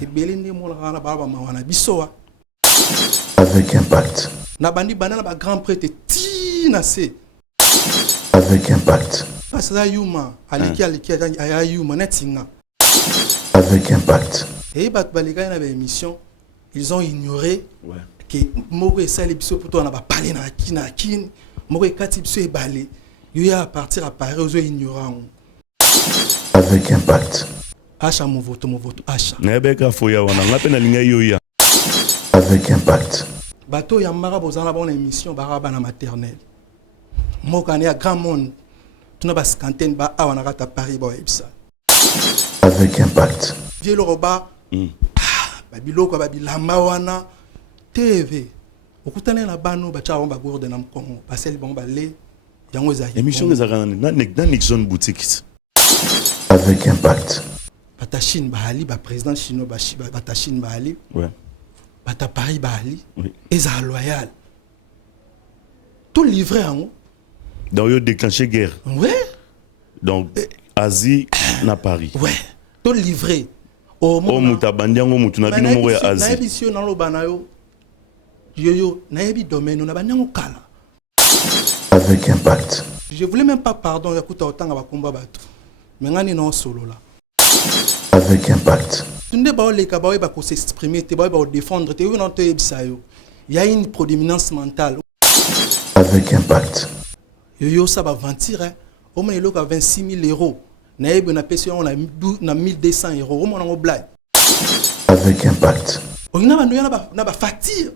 Et Belende Molana Baba Mawana Bissoa. Avec impact. Nabandi Banana ba grand prêtre Tina se. Avec impact. Parce que Yuma, Aliki Ayuma Netinga. Avec impact. Et Bat Balega na émission, ils ont ignoré que Moko et Sali Bisso pour toi n'a pas parlé na kin. Moko et Kati Bisso et Balé. Il y a à partir à Paris aux ignorants. Avec impact. Acha mon vote, Acha. Nebeka foya wana ngape na linga yoya. Avec impact. Bateau Yamara Bozana bonne émission Baraba na maternelle. Moko ane a grand monde. Tu n'as pas cinquantaine ba awanarata Paris ba ebsa. Avec impact. Vieux le roba. Babiloko babilamba wana TV. Okutane na bano ba cha ba gourde na mkongo. Basel bon ba le yango za. Émission ezaka na Nixon boutique. Avec impact. Batachine Bali, ba président chinois Batachine Bali. Ouais. Bata Paris Bali. Oui. Eza loyal. Tout livré en haut. Donc yo déclenché guerre. Ouais. Donc Asie na Paris. Ouais. Tout livré. O muta bandiango mutu na bino mo ya Asie. Na ebisio na lo banayo. Yo na ebi domaine na banyango kala. Avec impact. Je voulais même pas pardon yakuta otanga ba komba bato. Mais ngani non solo là. Avec impact. Tunde ba oleka ba ba ko s'exprimer te ba défendre te non te ebisayo. Il y a une prédominance mentale. Avec impact. Yo ça va mentir hein. Au moins il a 26 000 euros. Na ebe na pesi on a 1200 euros. Au moins on blague. Avec impact. On a na ba facture.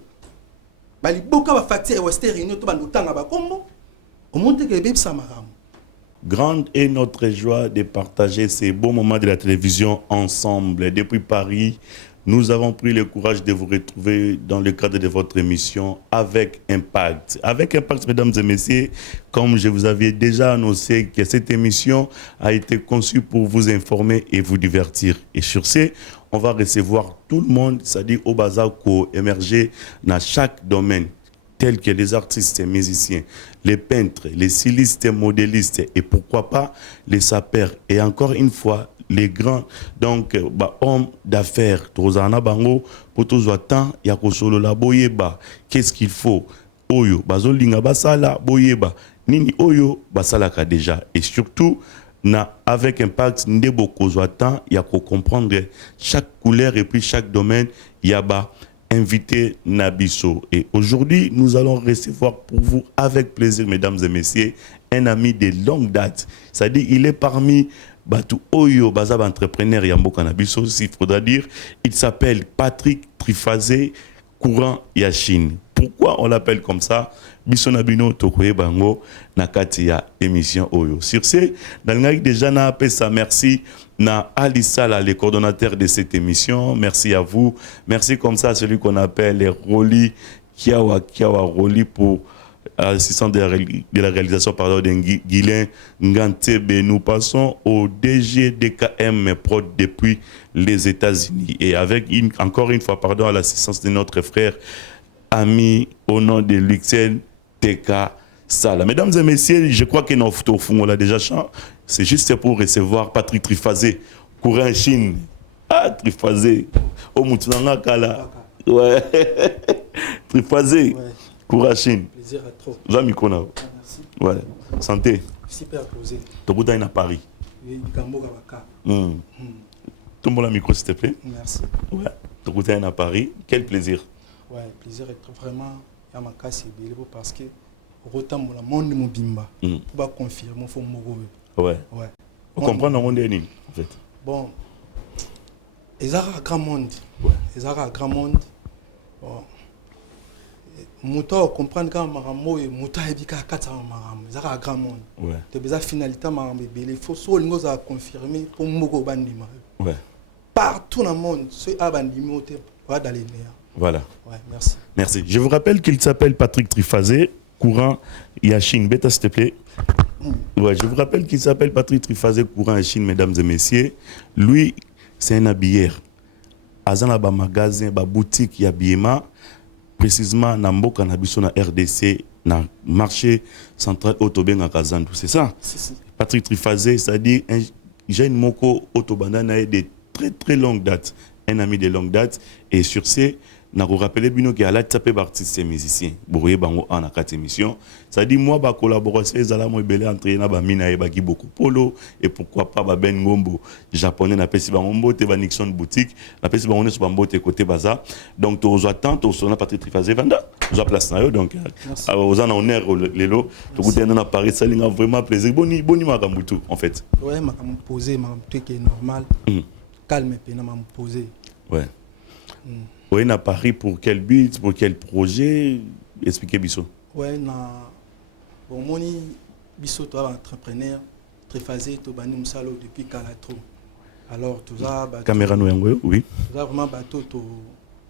Ba li boka ba facture Western Union to ba notanga ba kombo. Au moins te ke bebe ça maram. Grande est notre joie de partager ces beaux moments de la télévision ensemble. Depuis Paris, nous avons pris le courage de vous retrouver dans le cadre de votre émission Avec Impact. Avec Impact, mesdames et messieurs, comme je vous avais déjà annoncé que cette émission a été conçue pour vous informer et vous divertir. Et sur ce, on va recevoir tout le monde, c'est-à-dire au bazar qui émerger dans chaque domaine, tels que les artistes et musiciens, les peintres, les stylistes et modélistes, et pourquoi pas les sapeurs. Et encore une fois, les grands hommes d'affaires. Tozana bango, pour tous autant, il y a solo la boyeba. Qu'est-ce qu'il faut? Oyo, bazolinga basala, boyeba. Nini oyo, basalaka déjà. Et surtout, avec Impact, ndebo kozwatan, il y a qu'à comprendre chaque couleur et puis chaque domaine, il y a invité Nabiso. Et aujourd'hui, nous allons recevoir pour vous, avec plaisir, mesdames et messieurs, un ami de longue date. C'est-à-dire, il est parmi Batu Oyo, Bazab entrepreneur Yamboka Nabiso, s'il faudra dire. Il s'appelle Patrick Trifazé Courant Yachine. Pourquoi on l'appelle comme ça? Bisonabino Tokoye Bango Nakatia émission Oyo. Sur ce, dans le déjà na pesa merci na Alisala, le coordonnateur de cette émission. Merci à vous. Merci comme ça à celui qu'on appelle Roli Kiawa Roli pour assistant de la réalisation de Guilain Ngantebe. Nous passons au DG DKM Prod depuis les États-Unis et avec encore une fois pardon à l'assistance de notre frère ami au nom de Luxel TK Sala. Mesdames et messieurs, je crois que nous on l'a déjà chanté. C'est juste pour recevoir Patrick Trifazé, Courant Chine. Ah, Trifazé. Au Moutounanga Kala. Ouais. Trifazé. Courant Chine. Plaisir à trop. Jean Mikona. Merci. Ouais. Santé. Super posé. Tobuta à Paris. Oui, Gambo Gabaka. Tout le monde a un micro, s'il te plaît. Merci. Ouais. Tobuta à Paris. Quel plaisir. Ouais, plaisir est vraiment à ma casse parce que autant mon monde mobimba pour confirmer mon fond ouais. Ouais. On comprend le monde en fait. Bon. Ils ont un grand monde. Ouais. Ils ont un grand monde. Bon. Mouta comprendre quand maramo et mouta ebika kata maramo. Ils ont un grand monde. Ouais. De besoin finalité maramo il faut so nous a confirmer pour moko bandima. Ouais. Partout dans le monde, ceux abandimé va dans les meilleurs. Voilà. Ouais, merci. Merci. Je vous rappelle qu'il s'appelle Patrick Trifazé, Courant Yachine. Beta, s'il te plaît. Ouais, je vous rappelle qu'il s'appelle Patrick Trifazé, Courant Yachine, mesdames et messieurs. Lui, c'est un habilleur. Azan a un magasin, une boutique d'habillement, précisément dans Mboka Nabiso na RDC, dans le marché central Autoben à Kazandou. C'est ça? Si. Patrick Trifazé, c'est-à-dire un jeune moko Autobanda de très très longue date. un ami de longue date. Et sur ce, je vous rappelle que la tapé artiste et musicien. Vous voyez, en a 4 émissions. Ça dit, moi, ma collaboration, ils allaient me entraîner dans Mina et Baki beaucoup polo. Et pourquoi pas Ben Ngombo, japonais, na pesi Bangombo, te Nixon boutique, na pesi Bangombo, sur Bambo, te côté baza. Donc, tu as attend, tu as Patrick Trifazé Vanda, tu as place na yo. Donc, vous en honneur, les lots. Tu as à Paris, ça a vraiment plaisir. Boni Makamutu, en fait. Ouais, Makamutu posé, Makamutu qui est normal. Calme et m'a posé. Ouais. Oui, à Paris pour quel but, pour quel projet? Expliquez Bisso. Oui, bon, moi, Bisso, toi, entrepreneur, très phasé, tu as Moussalo depuis Calatro. Alors, tout ça, caméra Noyango, oui. Tout ça, vraiment, bateau,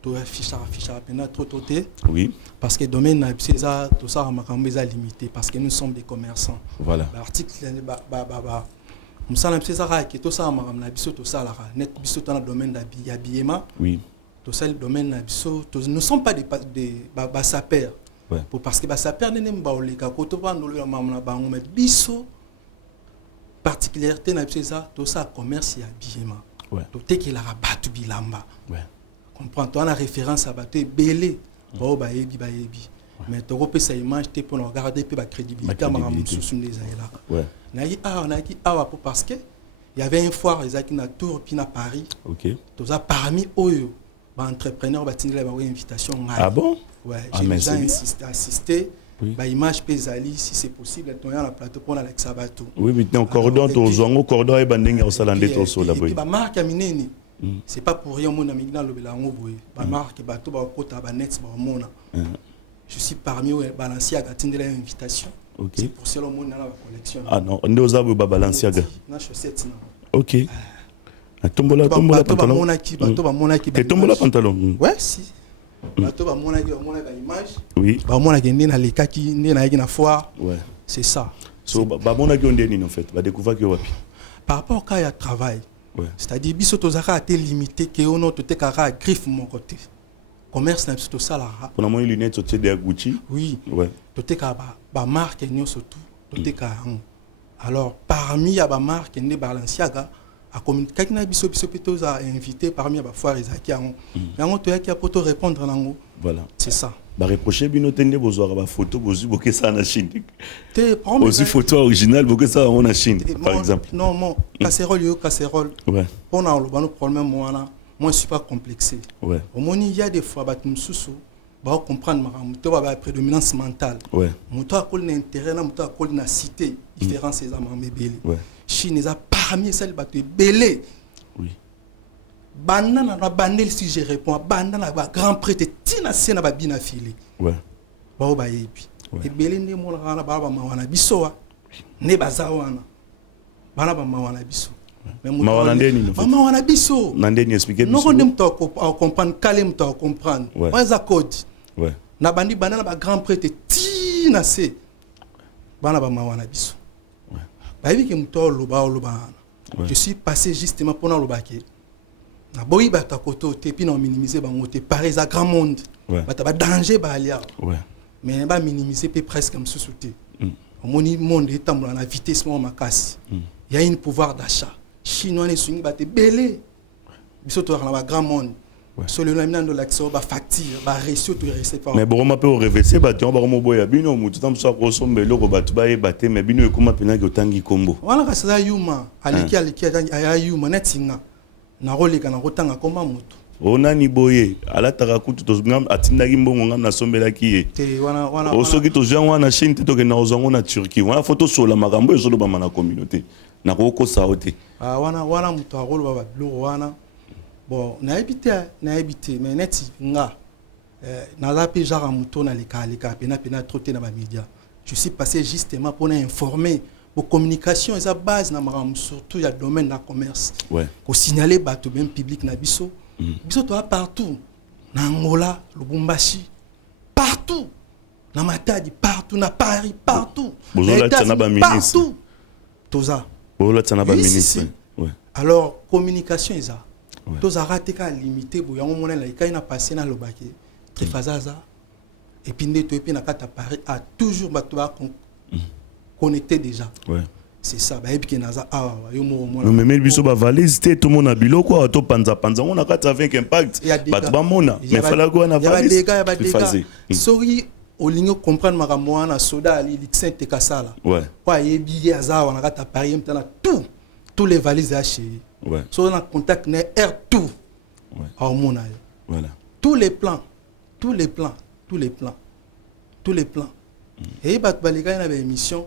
tu affiches à peine trop tôt. Oui. Parce que le domaine, tout ça, on est limité, parce que nous sommes des commerçants. Voilà. L'article, Moussalo, c'est ça, tout ça, on a Bisso, tout ça, net Bisso, dans le domaine d'habillement. Oui. Tout ça, le domaine, nous ne sommes pas des sapeurs. Ouais. Parce que les sapeurs, nous ne sommes pas des biso. Particularité, tout ça, commerce et habillement. Tout ce qui est là, batu bilamba. Comprends, tu as une référence à batu belé. Mais tu as ça image pour regarder la crédibilité. Parce qu'il y avait une foire, ils ont tour puis à Paris. Tout ça, parmi eux. Entrepreneur va tenir une invitation. Ah bon? Ouais, j'ai déjà assisté. Oui. Image Pesali, si c'est possible, on a la plateau pour l'Alexa Batou. Oui, mais on cordon, au cordon et banding au salandé au sol. Et puis, la marque à Mineni, c'est pas pour rien, mon ami dans le Bélango. La marque Batou, Bakota, Banet, Bamona. Je suis parmi eux, Balenciaga a tenu l'invitation. C'est pour cela que je a la collection. Ah non, on est aux arbres Balenciaga. Na chaussette. Ok. Tombola pantalon. Et tombola pantalon. Ouais, si. Bateau ba mona image. Oui. Ba mona gende na lekaki ndé na foire. Ouais. C'est ça. So ba mona ki ondeni en fait, ba découvrir que wapi. Par rapport au cas de travail. Ouais. C'est-à-dire biso tozaka été limité que ono to te kara griffe mon côté. Commerce na biso ça là. Pour moi lunettes au de Gucci. Oui. Ouais. To te ka ba marque nyo surtout. To te ka. Alors parmi ya ba marque ndé Balenciaga à communiquer na biso plutôt à inviter parmi les foires ezaki en yango to yaki pour répondre nango. Voilà, c'est ça. Ba reprocher bino tende bozwa ba photo bozu boke ça na Chine. Te prendre aussi photo originale boke ça en Chine par exemple. Non, mon casserole. Ouais. On a le problème moi je suis pas complexé. Ouais. Au moins il y a des fois ba tumsusu ba comprendre ma prédominance mentale. Ouais. Moto a col intérêt na moto a col na cité différence ces amants belé. Ouais. Chine les a parmi celles battu belé. Oui. Banana na bandel si je réponds banana ba grand prêtre tina sena ba bina filé. Ouais. Ba ba yebi. Et belé ne mo na ba ma wana biso wa. Ne baza wana. Bana ba ma wana biso. Mais ma wana ndeni no. Ma wana biso. Ndeni expliquer biso. Non on aime to comprendre, calme to comprendre. Ouais za code. Ouais. Na bandi banana ba grand prêtre tina se. Bana ba ma wana biso. Je suis passé justement pour le baquet. Na boyi bata koto te puis non minimiser bango te pareil à grand monde. Bata ba danger ba alia. Mais ba minimiser pe presque comme sous-souté. Au monde est en la vitesse mo makasi. Il y a un pouvoir d'achat. Chinois ne swing bate belé. Biso to na ba grand monde. Sur le nom de l'accès ba facture ba reçu to recevoir. Mais bon on peut reverser ba tion ba mo boya bino mutu tam so ko sombe loko batu ba ebate mais bino ekoma pena ki otangi kombo. Wana ka sa yuma aliki aya yuma netinga. Na roleka na kotanga komba mutu. Onani boye alataka kutu to ngam atindaki mbongo ngam na sombela ki te wana osoki to zwa wana Chine te to ke na ozango na Turquie wana photo sola makambo ezolo ba mana communauté na ko sa ote wana mutu akolo ba bilo wana bon na habité mais neti nga na la pe genre mutu na leka pena trotter na ba média. Je suis passé justement pour informer pour communication et sa base na maram surtout il y a domaine na commerce. Ouais. Ko signaler bato même public na biso. Biso to partout. Na Angola, Lubumbashi, partout. Na Matadi, partout. Na Paris, partout. Partout. Toza. Alors, communication, ça. Toza raté qu'à limiter. Il y a un moment là, il a passé dans le baquet. Très fazaza. Et puis, et puis, na Paris a toujours connecté déjà. Ouais. c'est ça ba epi ke naza yo mo mais mais biso ba valise tout le monde a biloko to panza on a quatre avec impact ba ba mona mais fala go na valise ya ba dégâts sorry olingo comprendre makambo wana soda ali Sainte Kasala ouais kwa yebi azawa na kata Paris mtana tous les valises à chez ouais so on a contact na air tout ouais hormona voilà tous les plans et bat balika na ba émission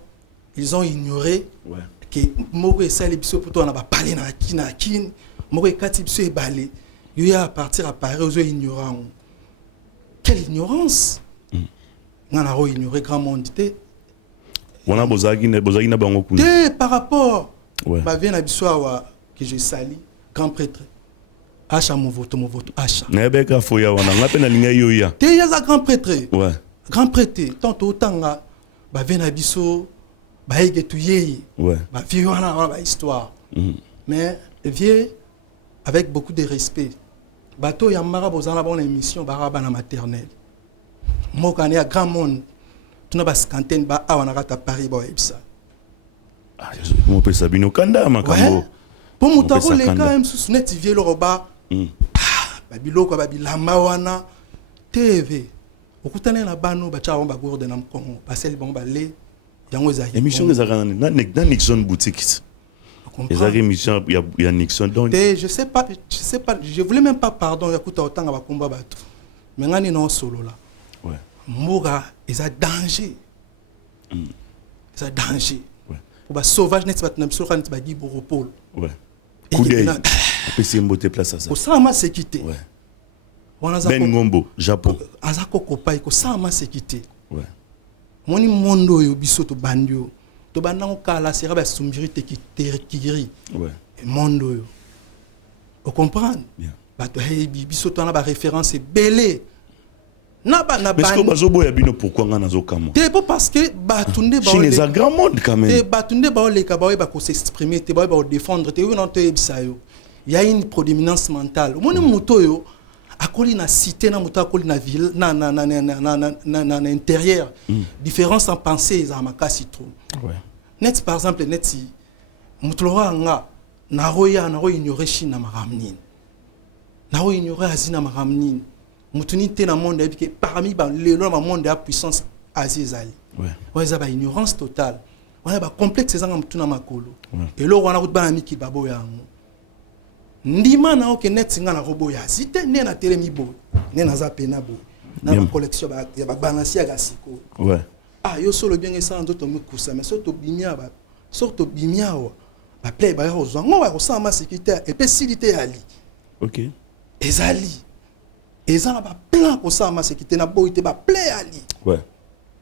ils ont ignoré ouais que moko esali biso poto na ba parler na kin moko ekati biso e balé yo ya partir à Paris aux ignorants quelle ignorance ngana ro ignorer grand monde te on a bozagi na bango kuna te par rapport ouais ba vient na biso awa que je sali grand prêtre Acha mon vote Acha nebeka foya wana ngape na linga yo ya te ya za grand prêtre ouais grand prêtre tanto tanga ba vient na biso ba yeke tuyé ouais ba vieux wana ba histoire mais vieux avec beaucoup de respect bato ya mara bozana bonne émission baraba na maternelle mokane ya grand monde tuna ba scantaine ba awana kata Paris ba ebisa mo pe Sabino Kanda makambo pour mutako les gars même sous net vieux le roba ba biloko ba bilamba wana TV okutana na bano ba cha ba gourde na mkongo ba sel bon ba le yango za émission ezaka na Nixon boutique ezaka émission ya Nixon donc je sais pas je voulais même pas pardon yakuta otanga ba komba bato mais ngani non solo là ouais moura eza danger pour ba sauvage net bat na biso kan ba gi boropol ouais coup d'œil après mbote place à ça pour ça ma sécurité ouais Ben Ngombo Japon azako kopai ko ça ma sécurité ouais moni mondo yo biso to bandio to banango kala sera ba sumbiri te kiri ouais mondo yo on comprend bien ba to hey biso to na ba référence belé na ba parce que bazobo ya bino pourquoi ngana zokamo te parce que batunde ba Chine est grand monde quand même te batunde ba le ka ba ko s'exprimer te ba défendre te non te ebisa yo il y a une prédominance mentale moni moto yo akoli na cité na moto akoli na ville na intérieur différence en pensée za makasi trop ouais net par exemple net si mutloa nga na roya ignorer Chine na maramnine na roya ignorer Asie na maramnine mutuni te na monde et parmi ba le monde à puissance Asie zali ouais ça ba ignorance totale on ba complexe za mutuna makolo et lo wana kutba na miki babo yango ndima na oke net singa na robo ya site ne na telemi bo ne na za pena bo na ba collection ba ya ba balancer ya siko ouais yo solo bien ça ndoto mukusa mais so to bimia wa ba play ba yo zongo wa ko sa ma sécurité et pe silité ali OK ezali ezala ba plan ko sa ma sécurité na boité ba play ali ouais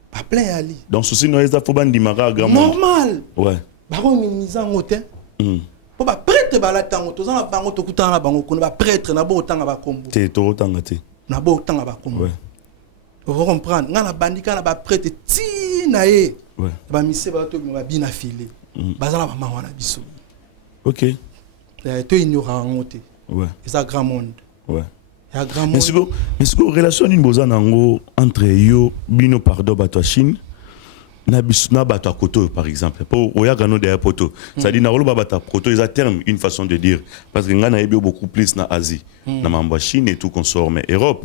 ba play ali donc ceci no eza fo bandi mara grand normal ouais ba ko minimiser ngote pour ba prêtre ba la tango tozana bango to kutana bango ko ba prêtre na bo tanga ba kombo te to tanga te na bo tanga ba kombo ouais vous comprenez ngana bandika na ba prêtre ti na ye ouais ba mise ba to ba bina filé bazala ba mawana biso OK to ignorant ngote ouais ça grand monde ouais ya grand monde mais ce que relation une bozana ngo entre yo bino pardon ba to Chine na bato à koto par exemple pour oyaga no derrière poto ça dit na rolo bata koto is a terme une façon de dire parce que ngana ebio beaucoup plus na Asie na mamba Chine et tout consort mais Europe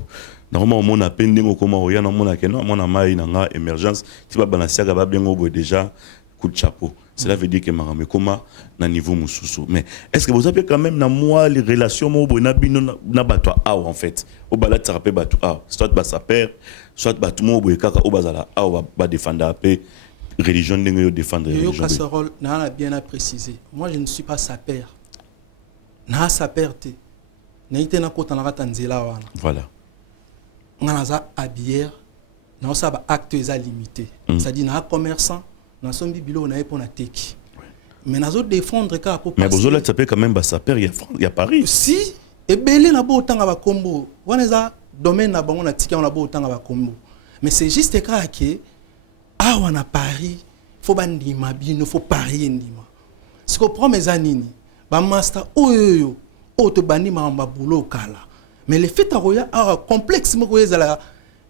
normalement on a pendingo comment oya na mona que non mona mai na nga émergence ti ba balancer ba bien obo déjà coup de chapeau cela veut dire que marame comment na niveau mususu mais est-ce que vous avez quand même na moi les relations mo na bino na bato a en fait au balat traper bato a soit ba sa père soit bato mo bo kaka au bazala a ba défendre a peu religion n'engo défendre religion yo casserole na bien à préciser moi je ne suis pas sa père na sa père te na ite na kota na katanzela wana voilà ngana za abière na ça ba acte est limité ça dit na commerçant na sombi bilo na epona teki mais nazo défendre ka ko mais bozola ça peut quand même ba sa père il y a Paris si et belé na bo tanga ba kombo wana za domaine na bango na tika na bo tanga ba kombo mais c'est juste ka que on a Paris faut bandima bino faut parier ndima ce que prend mes anini ba master oyo to bandima ba boulot kala mais le fait aroya complexe mo ko ezala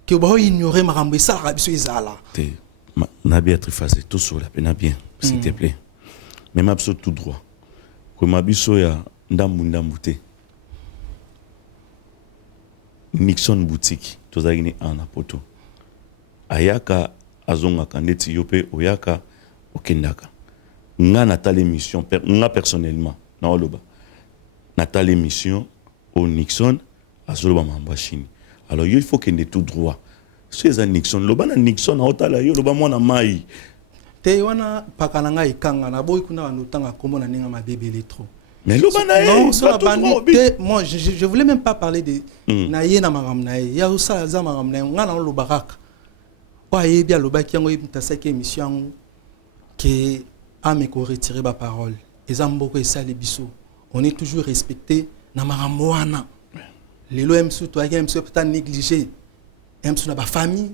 que ba ignorer marambo ça rabiso ezala na bien très facile tout sur la peine bien s'il te plaît même absolument tout droit. Comme abisso ya ndambute. Nixon boutique, tozali en apoto. Ayaka azonga kandeti yope oyaka okendaka. Nga natale mission nga personnellement na oloba. Natale mission au Nixon azoloba mamba Chine. Alors il faut qu'il ait tout droit. C'est un Nixon, loba na Nixon aotala yo loba mwana mai. Te wana pakananga ikanga na boy kuna banotanga komona ninga mabebele trop. Mais loba na non, moi je voulais même pas parler de na ye na magam na ye. Ya usa za magam na nga na loba raka. Wa ye bia loba ki yango itasaki émission que ameko retirer ba parole. Ezamboko esali biso. On est toujours respecté na magam wana. Lelo emsu to aya emsu peut négliger. Emsu na ba famille.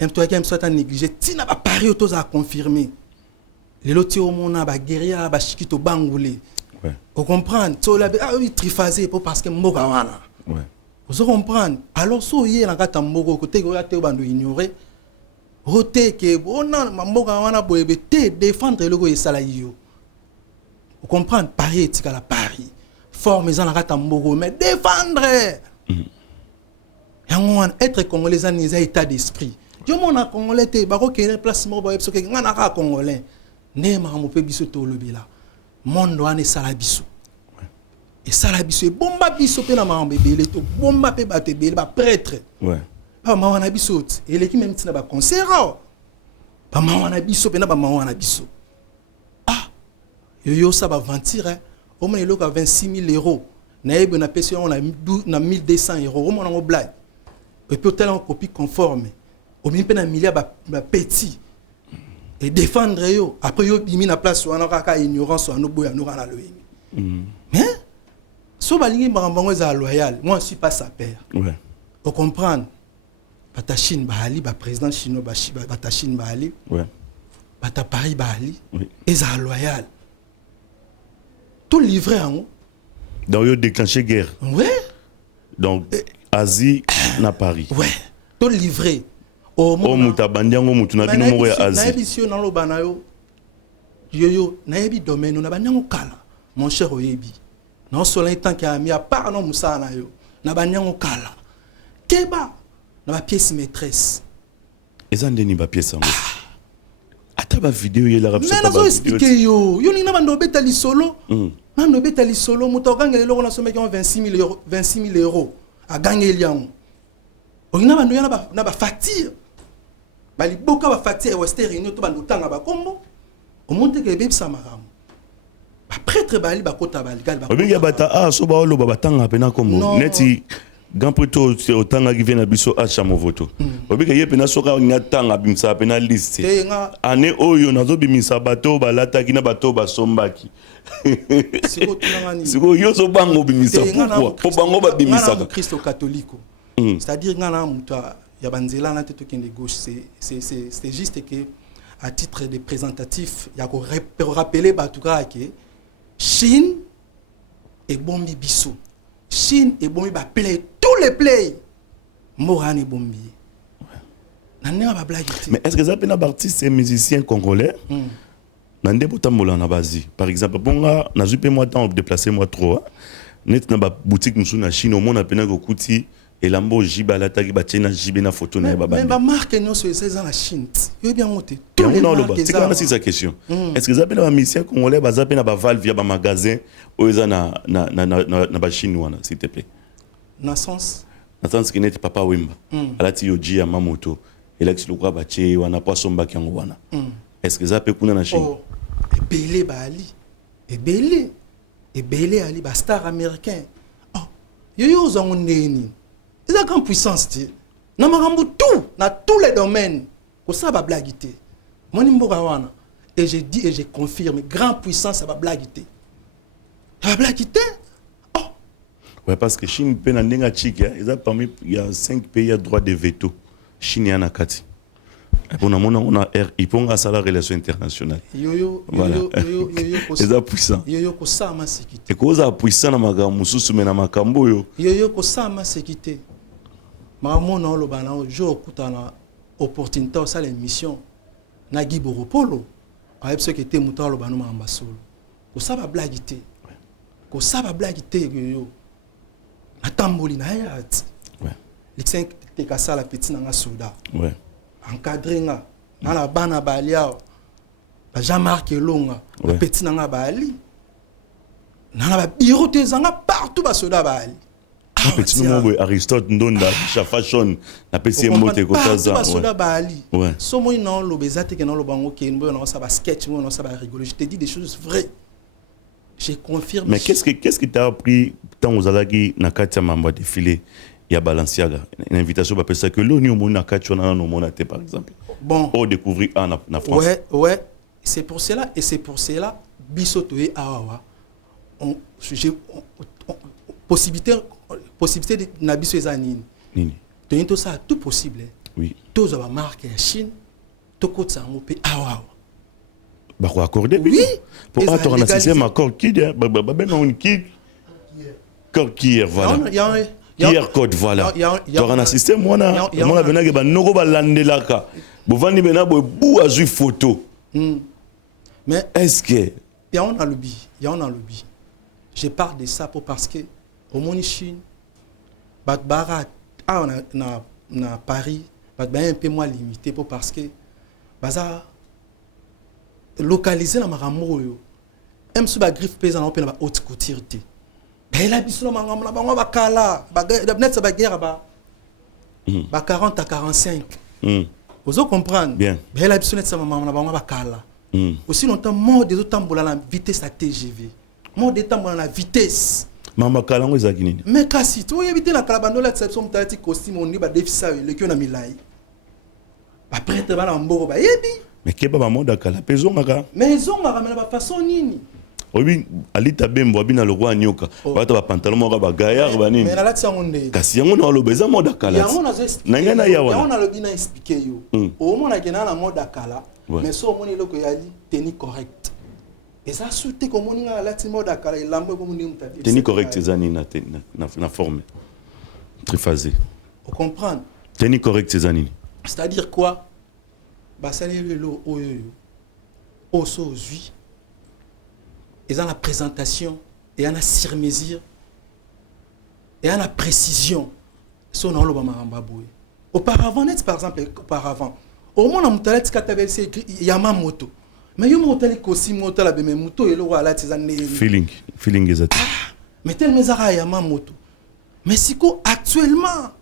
Emsu to aya emsu ta négliger. Ti na ba pari autos à confirmer. Lelo ti o mona ba guerrier ba chikito bangoulé. Vous comprenez? Ah oui, triphasé parce que mboka wana. Vous comprenez? Alors so yé na kata mboko côté ko ya te bando ignorer. Roté que bona mboka wana boyebe te défendre le go esala yo. Vous comprenez? Paris etika la Paris. Forme za na kata mboko mais défendre. Yango être congolais en état d'esprit. Yo mona congolais te ba ko kene place mo boyeb so ke ngana ka congolais. Ne ma mo pe biso to lobila. Monde wana esalabiso. Esalabiso bomba biso pe na mambe belé to bomba pe ba te belé ba prêtre. Ouais. Ba ma wana biso et l'équipe même tina ba concert. Ba ma wana biso pe na ba ma wana biso. Ah. Yo ça va mentir hein. Au moins le 26 000 €. Na yebe na pesi on a 1200 €. Au moins on blague. Et puis tel en copie conforme. Au même pe na milliard ba petit. Et défendre yo après yo bimi na place wana kaka ignorance wana boya no kana loyemi. Mais so balingi marambango za loyal, moi je suis pas sa père. Ouais. Vous comprenez? Bata Chine Bali, ba président chinois bata Chine Bali. Ouais. Bata Paris Bali. Oui. Et za loyal. Tout livré en haut. Donc yo déclenché guerre. Ouais. Donc Asie na Paris. Ouais. Tout livré. O muta bandiango mutu na bino mo ya Asie. Na ebisio na loba na yo. Yo na ebi domaine na banyango kala. Mon cher oyebi. Na sola tant que ami a part non musa na yo. Na banyango kala. Keba na ba pièce maîtresse. Ezande ni ba pièce ngo. Ata ba vidéo yela rapso ba. Mais na expliquer yo. Yo ni na bando betali solo. Na ndo betali solo muto gangele loko na someki 26 000 €. A gangeli yango. Oyina bando yana na ba facture. Bali boka ba facture western réunion to bando tanga ba kombo. O monte ke beb samaram. Ba prêtre bali ba kota bali gal ba. Obi ya bata so ba olo ba tanga pena kombo. Neti gamputo o tanga ki vena biso a chamovoto. Obi ke yepena soka nya tanga bimsa pena liste. Ane oyo nazo bimisa bato balata kina bato basombaki. Siko yo so bango bimisa pourquoi? Po bango ba bimisa ka. Christo catholique. C'est-à-dire ngana muta ya banzela na teto kende gauche c'est juste que à titre de présentatif ya ko rappeler batuka que Chine et bombi biso. Chine et bombi ba play tous les play. Morane bombi. Mais est-ce que ça peut être artistes et musiciens congolais? Nande botambola na bazi. Par exemple, bonga na zupe moi temps déplacer moi trop. Net na ba boutique musu na Chine au monde apena ko kuti et lambo jibala taki ba tena jibena photo na ba. Mais ba marque non sur ces la Chine. Yo bien monté. Tous les marques. C'est quoi c'est sa question? Est-ce que ça peut être un musicien congolais ba zapena ba valve via ba magasin ou eza na ba Chine wana s'il te plaît? Na sens que net papa Wimba. Alati yoji ya mamoto. Alex Lukwa bache wana pasomba kyango wana. Est-ce que ça peut kuna na Chine? Ebele bali. Ebele ali ba star américain. Oh, yo zongo neni. Ils ont grande puissance ti. Na makambo tout, na tous les domaines. Ko ça ba blagité. Moni mboka wana. Et je dis et je confirme, grande puissance ça va blagité. Ça va blagité? Oh. Ouais, parce que Chine pe na ndenga chiki, ils ont parmi il y a 5 pays à droit de veto. Chine yana kati. Pour nous, on a il faut à la relation internationale. Voilà. C'est ça puissant. Yo ko sama sécurité. Et cause puissant na makambo mususu mena makambo yo. Yo ko sama sécurité. Maman on lo bana jo okutana opportunité ça l'émission na Giboropolo. ayeb ce qui était mouton le banou mamba solo ko saba blagité ko saba blagité yo atamboli na yat l'excès te kasa la petite nanga soda encadré nga na la bana baliao ba Jean-Marc Elonga la petite nanga bali na ba bureau te zanga partout ba soda bali petit nom Aristote ndonda fashion na PC mote ko taza ba soda bali so moi non lo bezate ke non lo bango ke mbo non ça ba sketch moi non ça ba rigoler je te dis des choses vraies. Je confirme. Mais qu'est-ce qui t'a appris tant aux alagi na katia mamba défilé ya Balenciaga une invitation ba ça que l'oni au mona katia na no mona par exemple. Bon. Au découvrir na France. Ouais, c'est pour cela bisotoé awa. Possibilité de na biso ezanini. Nini. Donc tout ça tout possible. Oui. Tous va marquer en Chine, to kotsa ngopé awa. Bah quoi accorder oui pour attendre un sixième accord qui ben on qui hier voilà hier code voilà tu as un système moi na bena ke ba noko ba landelaka bovandi bena bo bu azu photo mais est-ce que il y a un lobby je parle de ça parce que au moni Chine bat barat na Paris bat un peu moins limité parce que bazar localiser la marambo yo même si ba griffe paysan on peut ba haute couture té ben la biso mangam la bango ba kala ba net ba guerre ba 40 à 45 vous comprendre bien ben la biso net sa mangam la bango ba kala aussi longtemps mort des autres tambola la vitesse à TGV mort des tambola la vitesse mama kala ngo ezaki nini mais kasi tu éviter la kala bando la exception mutati costume on ni ba déficit le qui on a mis là ba prêtre ba la mboko ba yebi mais keba ba moda kala pezo ngaka mais ils ont ramena ba façon nini obi alita bembo abina le roi nyoka bata ba pantalon mo ba gaillard ba nini mais la latsa ngonde kasi yango na lobeza moda kala yango na nanga na yawa yango na lobina expliquer yo au mona kena na moda kala mais so moni loko yali tenue correcte et ça souté comme on a lati moda kala il lambo comme on mutati tenue correcte zani na forme triphasé vous comprendre tenue correcte zani c'est-à-dire quoi basali le oso zui et dans la présentation et dans la sur-mesure et dans la précision son on le maramba boy auparavant net par exemple au moins on mutalet katabe c'est Yamamoto mais yo motali kosi motala be moto et le wala tizane feeling exact mais tel mezara Yamamoto mais siko actuellement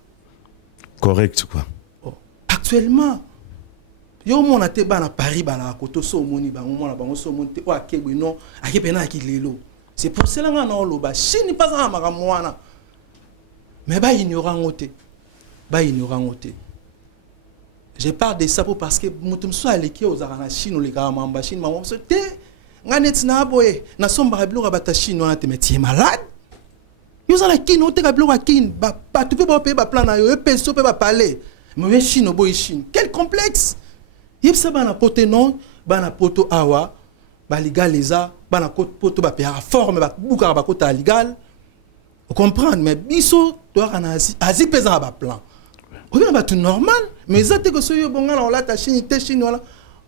correct quoi actuellement yo mona te bana Paris bana koto so moni ba mona bango so monte o akebwe non akepena akilelo c'est pour cela nga na loba Chine pas en makamwana mais ba ignorant ngote je parle de ça parce que mutum so aleki ozara na Chine le ka mamba Chine maman so te nga net na boye na somba bloka bata Chine on a te métier malade yo za la Chine o te ka bloka Chine ba tu peux pas payer ba plan na yo peso pe ba parler mais Chine o boy Chine quel complexe yeb sa bana pote non bana poto awa ba legaliza bana poto ba paya forme ba buka ba kota legal vous comprendre mais biso doit en Asie pesa ba plan on va tout normal mais ça te que so yo bonga la la ta Chine te Chine wala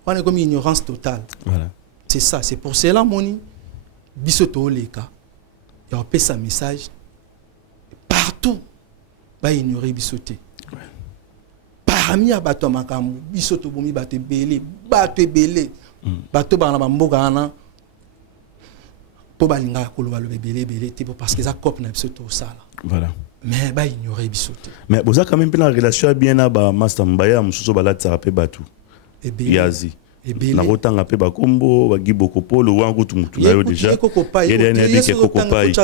on est comme ignorance totale voilà c'est ça c'est pour cela moni biso to leka ya pesa message partout ba ignorer biso te parmi ya bato makambo biso to bomi bato belé bato bana bamboka na po balinga ko lo belé te parce que ça cop na biso to sala voilà mais ba ignorer biso te mais boza quand même la relation bien na ba master mbaya mususu balatsa pe batu yazi na rotanga pe bakombo ba giboko polo wangu tumutu na yo déjà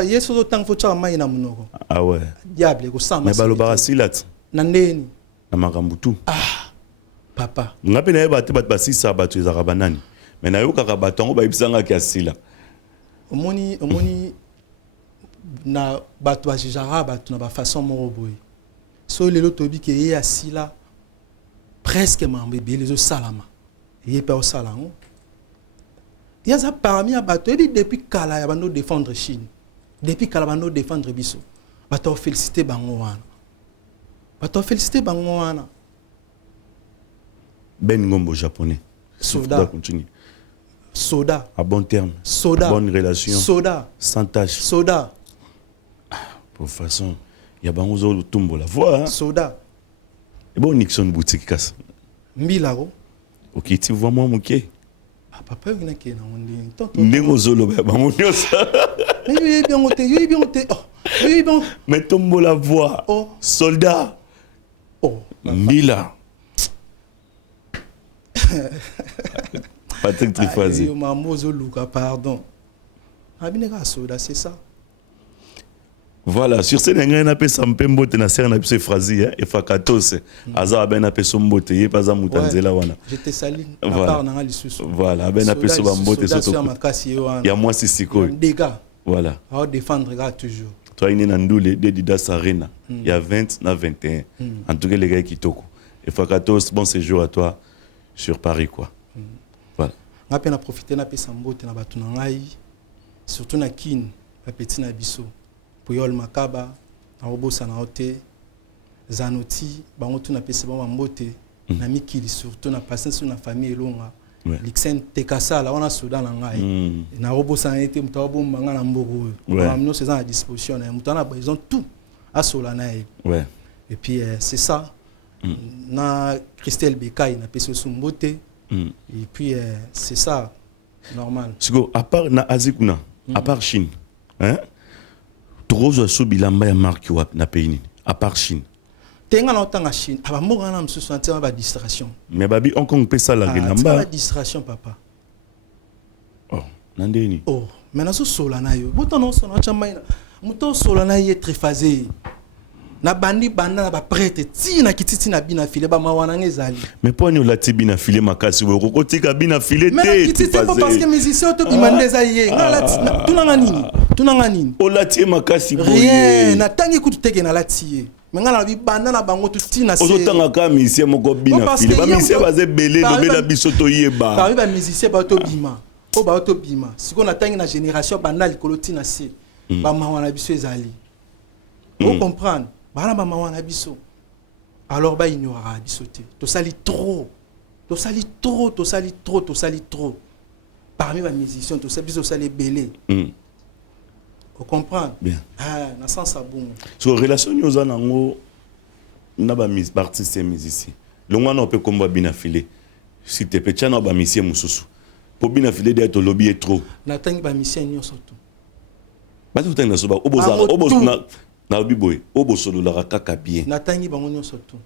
yeso to tang focha mai na munoko ah ouais diable ko sama mais baloba silat na ndeni na makambutu papa ngape na yeba te bat basisa batu ezaka banani mais na yo kaka batongo ba ibisanga ki asila omoni na bato ajijara bato na ba façon moko boy so lelo tobi ke ye asila presque mambebe les salama ye pa o salango ya za parmi ya bato ebi depuis kala ya bando défendre Chine depuis kala bando défendre biso bato féliciter bango wana Ben Ngombo japonais soldat continue Soda. À bon terme. Soda. Bonne relation. Soda. Sans tâche. Soda. Pour façon, il y a bango le tombeau la voix. Soda. Et bon Nixon boutique casse. Milaro. Ok, tu vois moi mouké. Ah papa il y a qui na on dit. Ndemo zolo ba bango ça. Mais bien on te. Oui bon. Mais tombeau la voix. Oh. Soldat. Oh. Mila. Patrick Trifazi. Pardon. Soda, c'est ça. Voilà, sur ce n'engrais n'a pas sampembo te na ser na pse phrase et fakatos aza ben na peso mbote ye pas amutanzela wana. J'étais sali na part na lisusu. Voilà, ben na peso ba mbote soto. Il y a moi sisiko. Des gars. Voilà. À défendre gars toujours. Toi il est dans les Didas Arena. Il y a 20 na 21. En tout cas les gars qui toko. Et fakatos bon séjour à toi sur Paris quoi. Voilà. On a peine à profiter na pesa mbote na batu na ngai. Surtout na kin, pa petit na biso. Puyol Makaba, Arobosa na Ote, Zanoti, Bangotu na pesa ba mbote, na mikili surtout na passé sur na famille longa. Lixen Tekasa la wana Soudan na ngai. Na Arobosa na été muta bo mbanga na mboko. Amno c'est à disposition na muta na ils ont tout à Solana. Ouais. Et puis c'est ça. Na Christelle Bekay na pesa sur mbote. Et puis c'est ça normal. Siko à part na Azikuna, à part Chine, hein? Trozo so bilamba ya marque wap na pays ni à part Chine. Tenga na otanga Chine, aba mo ngana msusu ntema ba distraction. Mais babi on kong pesa la bilamba. Ba distraction papa. Oh, nandeni. Oh, mais na so sola na yo. Boto no so na chamaina. Muto sola na ye trifazé. Na bandi banda na ba prêtre ti na kititi na bina file ba mawana ngezali. Mais pour nous la ti bina file makasi we kokotika bina file te. Mais kititi pas parce que musicien to bimandeza ye. Ngala tunanga nini? O la ti makasi boye. Rien, na tangi kutu teke na lati. Mais ngala bi banda na bango tuti na se. Ozo tanga ka musicien moko bina file. Ba musicien baze belé no bela biso to yeba. Parmi ba musicien ba to bima. O ba to bima. Siko na tangi na génération banda likolo ti na se. Ba mawana biso ezali. Vous comprenez? Alors bah il n'y aura pas sauter. To sali trop. Parmi les musiciens, to sali belé. Vous comprenez? Bien. Ah, na sens ça bon. So relation nous en ango na ba mis artiste et musicien. Le on peut combat bina filé. Si te pe tchana ba musicien mususu. Pour bina filé d'être lobby est trop. Na tangi ba musicien nyo surtout. Ba tout tanga so ba oboza na biboy obosolo la kaka bien. Na tangi ba nyo surtout.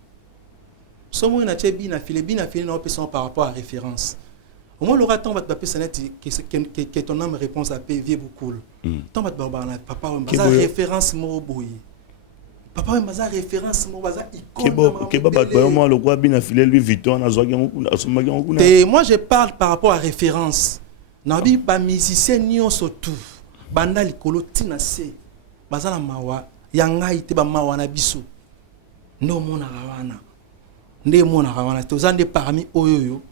Somo na tchebi na filé na option par rapport à référence. Au moins, le raton va te que ton âme réponse à PV beaucoup. Tant va te barber papa ou baza référence mo boy. Papa ou baza référence mo baza icône. Que baba moi le quoi bien affilé lui Vuitton na zoa ngokuna. Et moi je parle par rapport à référence. Nabi ba musicien nyo surtout. Banda likolo tina se. Baza na mawa yanga ite ba mawa na biso. Ndo mona rawana. Nde mona rawana to zande parmi oyoyo.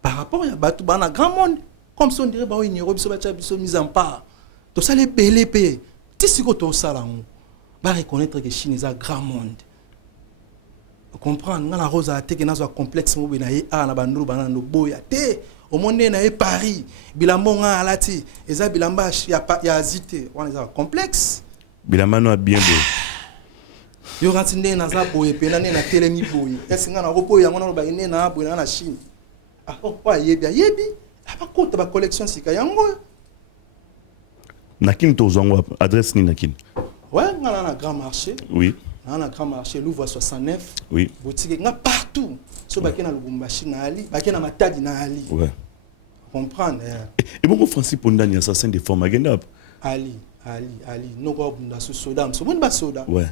Par rapport à Batou, bana grand monde, comme si on dirait, bah oui, Nairobi, biso mise en part. Tout ça, les belé payé. Si tu as ça là, va reconnaître que Chine est un grand monde. Vous comprenez? Dans la rose à te, dans un complexe, on a na bandou, banano boya te. Au monde na Paris, bilamonga alati, eza bilamba ya azité, on est un complexe. Bilamano a bien beau. Yo ratinde na za boye pe na na telemi boye est-ce nga na ropo yango na ba ine na boye na Chine ah pourquoi yebi aba kota ba collection sika yango nakin to zongo adresse ni nakin ouais nga na grand marché oui na grand marché Louvre 69 oui boutique nga partout so ba kena Lubumbashi na ali ba kena Matadi na ali ouais comprendre et bon Francis Pondani assassin de forme agenda Ali no go bunda so soda so bon ba soda ouais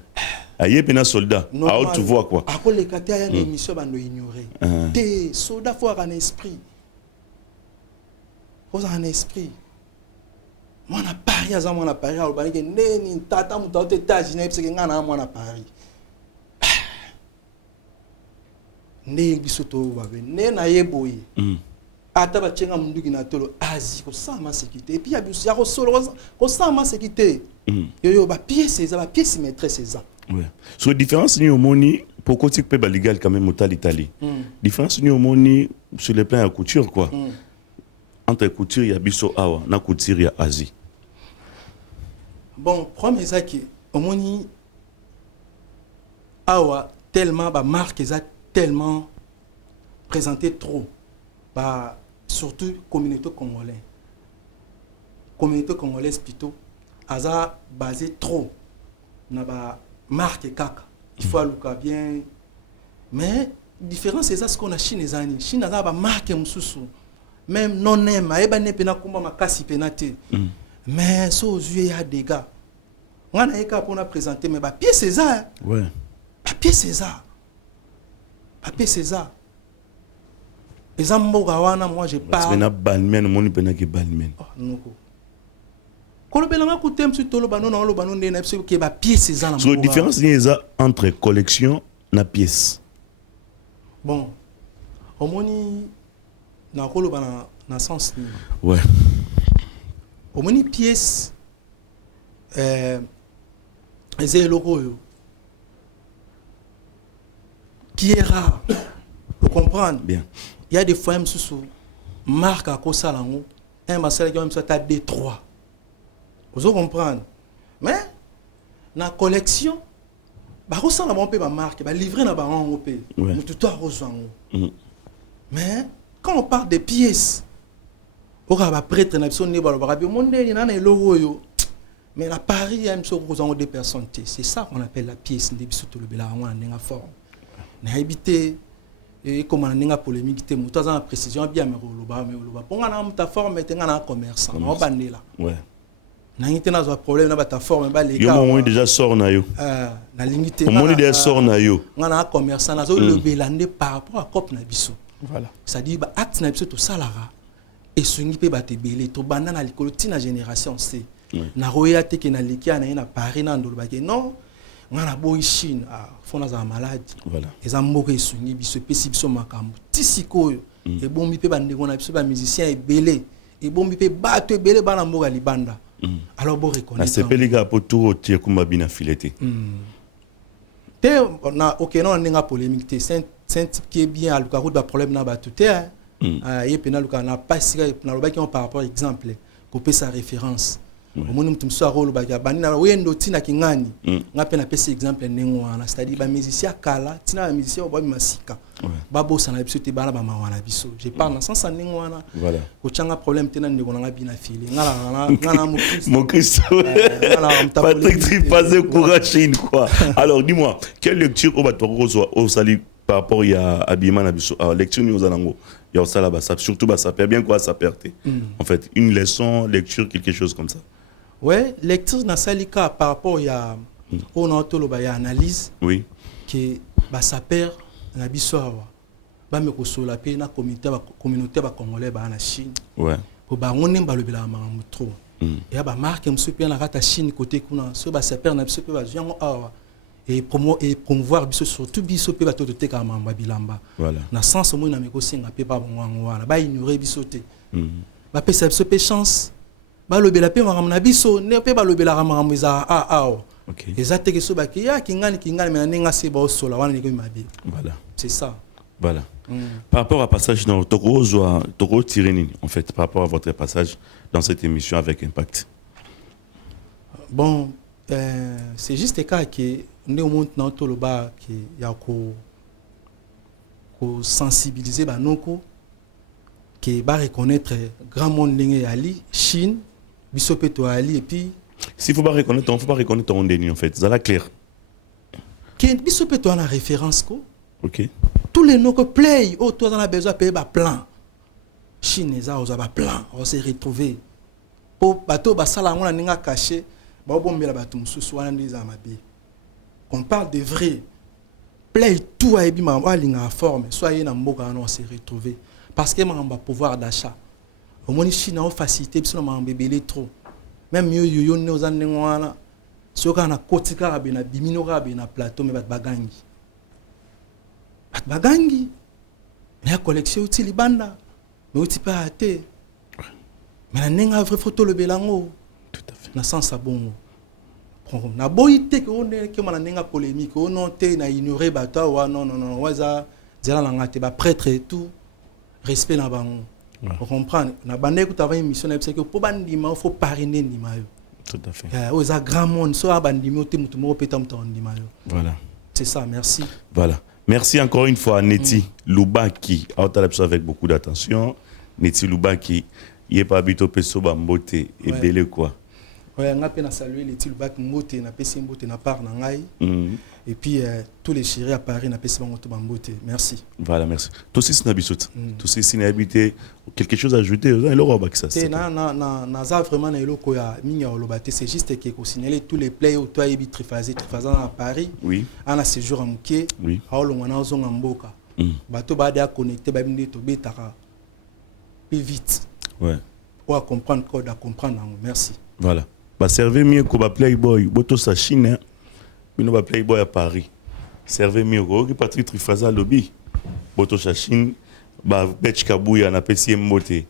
aïe pena soldat à haute voix quoi après les quatre il y a une émission bando ignorer des soldats faut avoir un esprit moi na Paris à moi na Paris au bani que neni tata muta aux États-Unis parce que ngana moi na Paris ne bisoto babe ne na yeboyi ata ba chenga munduki na tolo Asie ko sama sécurité et puis ya biso ya ko solo ko sama sécurité yo ba pièce ça ba pièce maîtresse ça. Ouais. Sur différence ni au moni Pourquoi tu peux pas légal quand même au l'Italie? Différence nous moni sur le plan de la couture quoi. Entre couture il y a biso awa, na couture il y a Asie. Bon, premier ça qui au moni awa tellement ba marque ça tellement présenté trop bah surtout communauté congolaise plutôt aza basé trop na ba marque kaka il faut aluka bien mais différence c'est ça ce qu'on a Chine ezani Chine aza ba marque mususu même non aime ayeba ne pena komba makasi penate mais so yeux ya dégâts on a eka pour présenter mais ba pièce César ouais papier César ezamboga wana moi je parle na balmen moni pena ki balmen noko kolobelanga kutem sur toloba non loba non na biso ke ba pièce César na so différence ni eza entre collection na pièce bon omoni na koloba na sens ni ouais omoni pièce ezé logo yo qui est rare. Vous comprenez? Bien. Il y a des fois, même sous marque à cause de l'angle, un masque qui même soit à D3. Vous comprenez? Mais, dans la collection, bah, on sent la marque, bah, marque, bah, livrer dans la marque, mais tout à rejoindre. Mais, quand on parle des pièces, on va prêtre, on a besoin de l'euro. Mais la Paris, il y a des personnes. C'est ça qu'on appelle la pièce, des bisous, le bélarang, en forme. Na habité et comme on a une polémique té muta za précision bien mais loba pour ngana muta forme té ngana commerçant on bandela ouais na ngité na zo problème na bata forme ba les gars yo mo déjà sort na yo na limité mo déjà sort na yo ngana commerçant na zo le belande par rapport à cop na biso voilà ça dit ba acte na biso to salara et songi pe ba te belé to banda na likolo tina génération C na roya te ke na likia na Paris na ndolo ba ke non on a beau Chine à fond dans un malade voilà les amoureux sungi biso pesi biso makambo tisiko et bon mi pe bande on a biso ba musicien et belé et bon mi pe bato et belé bana mboga libanda alors bon reconnaître c'est les gars pour tout tirer comme bina fileté te on a OK non on a polémique c'est un type qui est bien à l'occasion de problème na bato te et puis na l'occasion na pas si na loba qui par rapport exemple couper sa référence omoni mutu musu akolobaka bani na wendo tina kingani ngape na pesa exemple nengo wana c'est-à-dire ba musicien kala tina ba musicien oba masika babosa na biso te bana ba mawana biso je parle dans sens nengo wana voilà ko changa problème tena ndeko na bina file ngala mon Christ Patrick Tripazé courage une quoi alors dis-moi quelle lecture on va te reçoit au sali par rapport à habillement na biso lecture ni ozalango ya osala ba surtout ba ça perd bien quoi ça perd en fait une leçon lecture quelque chose comme ça. Ouais, lecture dans salika par rapport à on a tout le analyse oui que bah ça perd na biso ba me ko sola pe na communauté ba congolais ba na Chine ouais pour ba ngone ba lobela ma trop et ba marque monsieur pe na rata Chine côté kuna so ba ça perd na biso pe ba jango awa et promouvoir biso surtout biso pe ba to te ka mamba bilamba voilà na sens mo na me ko singa pe ba bongo wana ba ignorer biso te ba pe ça pe chance ba lobela pe makamna biso ne pe ba lobela makamna za OK ezate ke so ba ki ya kingani mais ninga se ba sola wana ni ko mabi voilà c'est ça voilà par rapport à passage dans Toko Tirenini en fait par rapport à votre passage dans cette émission avec Impact. Bon c'est juste cas que nous monte dans tout le bas qui ya ko sensibiliser ba noko qui va reconnaître grand monde lingue ali Chine bisopeto ali et puis s'il faut pas reconnaître on déni en fait ça la clair qui bisopeto en référence ko OK tous les noms que play toi dans la besoin payer ba plan Chine ça oza ba plan on s'est retrouvé pour bateau ba sala ngona ninga caché ba bombela bato mususu wana ndiza mabi on parle de vrai play tout a ebi ma linga forme soit na mboka on s'est retrouvé parce que on va pouvoir d'achat au moins Chine a facilité biso na mbebele trop même yo ne ozane ngwana soka na kotika rabe na bimino rabe na plateau mais bagangi mais la collection uti libanda mais uti pas até mais na nenga vraie photo le belango tout à fait na sens à bon na boité que on est que mananenga polémique on noté na ignorer bata wa non waza zela la ngate ba prêtre et tout respect na bango vous comprenez na bande que t'avais une mission c'est que pour bandima faut parrainer ndima yo tout à fait aux grand monde so bandima te mutu mo peta mutu ndima yo voilà c'est ça merci voilà merci encore une fois à Neti Lubaki avec beaucoup d'attention Neti Lubaki il est pas habitué au peso bambote et belé quoi. Ouais, on a peine à saluer les Tilbak Mbote, na pesi Mbote na part na ngai. Et puis tous les chéris à Paris na pesi Mbote. Merci. Voilà, merci. Tout ceci n'a bisous. Tout ceci n'a habité quelque chose à ajouter. Il aura pas que ça. C'est na za vraiment na eloko ya minya olobate c'est juste que signaler tous les plays au toi ebi triphasé à Paris. Oui. En a séjour à Muké. Oui. A olonga na zonga mboka. Bato ba dia connecter ba binde to betaka. Plus vite. Ouais. Pour comprendre code à comprendre. Merci. Voilà. Bah servez mieux que ba Playboy, boto sa Chine, mais ba Playboy à Paris. Servez mieux que Patrick Trifaza lobby. Boto sa Chine, ba Betch Kabuya na pesi mbote.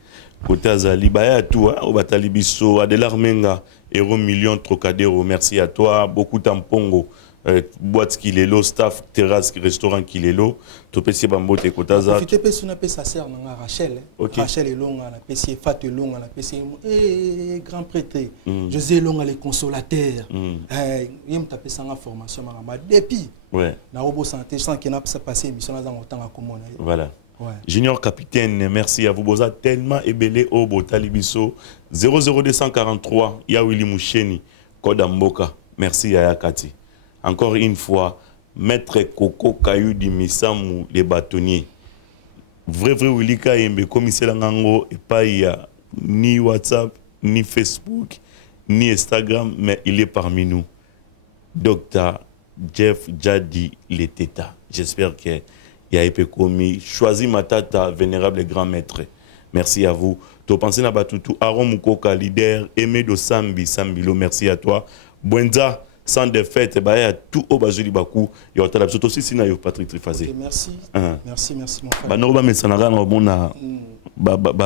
Côté Azali ba ya toi, au batali biso Adelar Menga, Euro million Trocadéro, merci à toi, beaucoup tampongo. Boîte Kilelo, staff, terrasse, restaurant Kilelo, to pesi bambote Kotaza. Profitez pe suna pe sa sœur na Rachel. Rachel est longue na pesi Fat longue na pesi grand prêtre. José longue les consolateurs. Yem ta pesi en formation ma depuis. Ouais. Na robo santé sans qu'il n'a pas passé mission dans autant à commun. Voilà. Ouais. Junior capitaine, merci à vous boza tellement ébélé au Botalibiso 00243 ya Willy Moucheni Koda Mboka. Merci à Yakati. Encore une fois, Maître Coco Kayou di Misamou, les bâtonniers. Vrai Willy Kayembe, commissaire Langango, et pas il y a ni WhatsApp, ni Facebook, ni Instagram, mais il est parmi nous. Docteur Jeff Jadi Leteta. J'espère qu'il y a été commis. Choisi Matata, vénérable grand maître. Merci à vous. Tu pensez à Batutu, Aaron Mukoka, leader, Aimé de Sambilo, merci à toi. Buenza. Sans défaite, il y a tout au Bazuli Bakou. Il y a aussi Patrick Trifazé. Merci. Merci mon frère.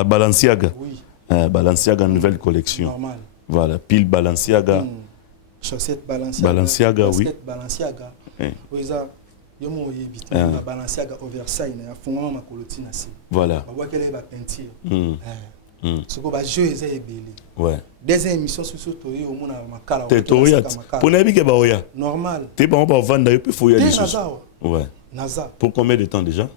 Balenciaga. Oui. Balenciaga, nouvelle collection. Normal. Voilà, pile Balenciaga. Chaussette Balenciaga. Balenciaga, oui. Balenciaga. Oui, ça. Balenciaga Versailles. Voilà. Ce que je jeu est ouais. Des émissions sur ce toy au monde à Makala. Pour n'habiter baoya. Normal. T'es bon pour vendre d'ailleurs puis faut y aller. Ouais. Naza. Pour combien de temps déjà?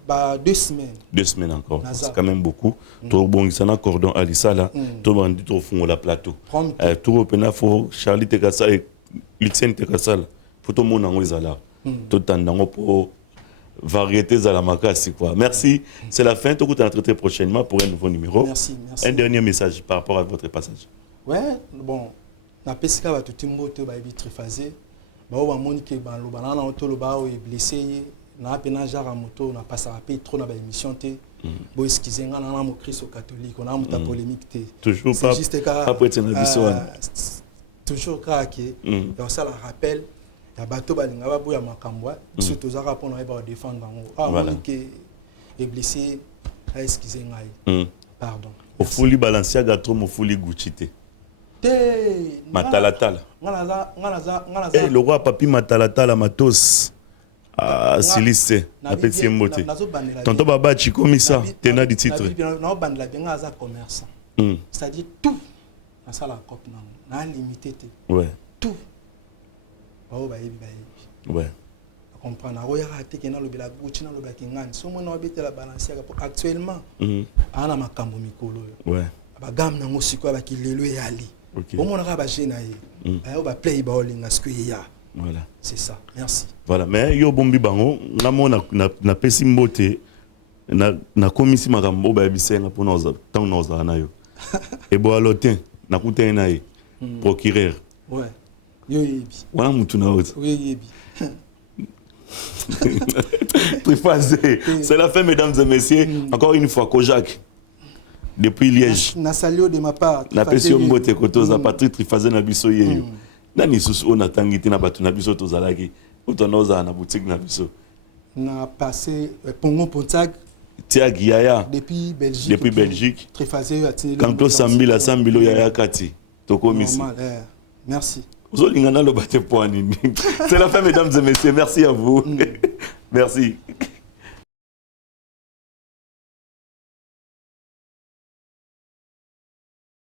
2 semaines. 2 semaines encore. C'est quand même beaucoup. Tout bon ça na cordon Alissa là. Tout bandit au fond la plateau. Tout open faut Charlie Tekasa et Luxen Tekasa. Faut tout le monde en là. Tout temps pour variétés à la macassi quoi. Merci. C'est la fin. Tout le monde traiter prochainement pour un nouveau numéro. Merci. Un dernier message par rapport à votre passage. Ouais, bon. Na pesika ba tout mbote ba bi triphasé. Ba o ba monique ba lo banana auto lo ba o est blessé. Na pena jara moto na passa rapide trop na ba émission té. Bo excusez nga na mo Christ catholique, on a muta polémique té. Toujours pas. Après tu na biso. Toujours craqué. Donc ça la rappelle. Ya bato balinga ba boya makambwa surtout za rapport na ba défendre bango monique est blessé excusez ngai pardon au fuli Balenciaga trop mo fuli Gucci te matalatala ngala za le roi papi matalatala matos Siliste appeti mbote tonto baba chikomi ça tena di titre na bande la bien za commerçant c'est-à-dire tout na sala cop na limité te ouais tout. Ouais. Comprendre. Actuellement, on a makambo mikolo. Ouais. Ba gam na ngosiko ba kilelo yali. OK. On a ba jena ye. Ba play bowling askuya. Voilà. C'est ça. Merci. Voilà, mais yo bombi bango, na pesi mbote na komisi makambo ba bisenga pour nous tant nous na yo. Et bo alotin na kutena ye. Procureur. Ouais. Yo yebi. Wana mutu na autre. Oui yebi. Trifazé. C'est la fin mesdames et messieurs. Encore une fois Kojak. Depuis Liège. Na salio de ma part. Na pesio mbote kotoza Patrick Trifazé na biso yeyo. Nani susu ona tangiti na batu na biso tozalaki. Otonoza na boutique na biso. Na passé Pongo Pontag. Tiag Yaya. Depuis Belgique. Trifazé a tiré. Kanto Sambila Sambilo Yaya Kati. Toko misi. Normal. Merci. C'est la fin, mesdames et messieurs. Merci à vous. Merci.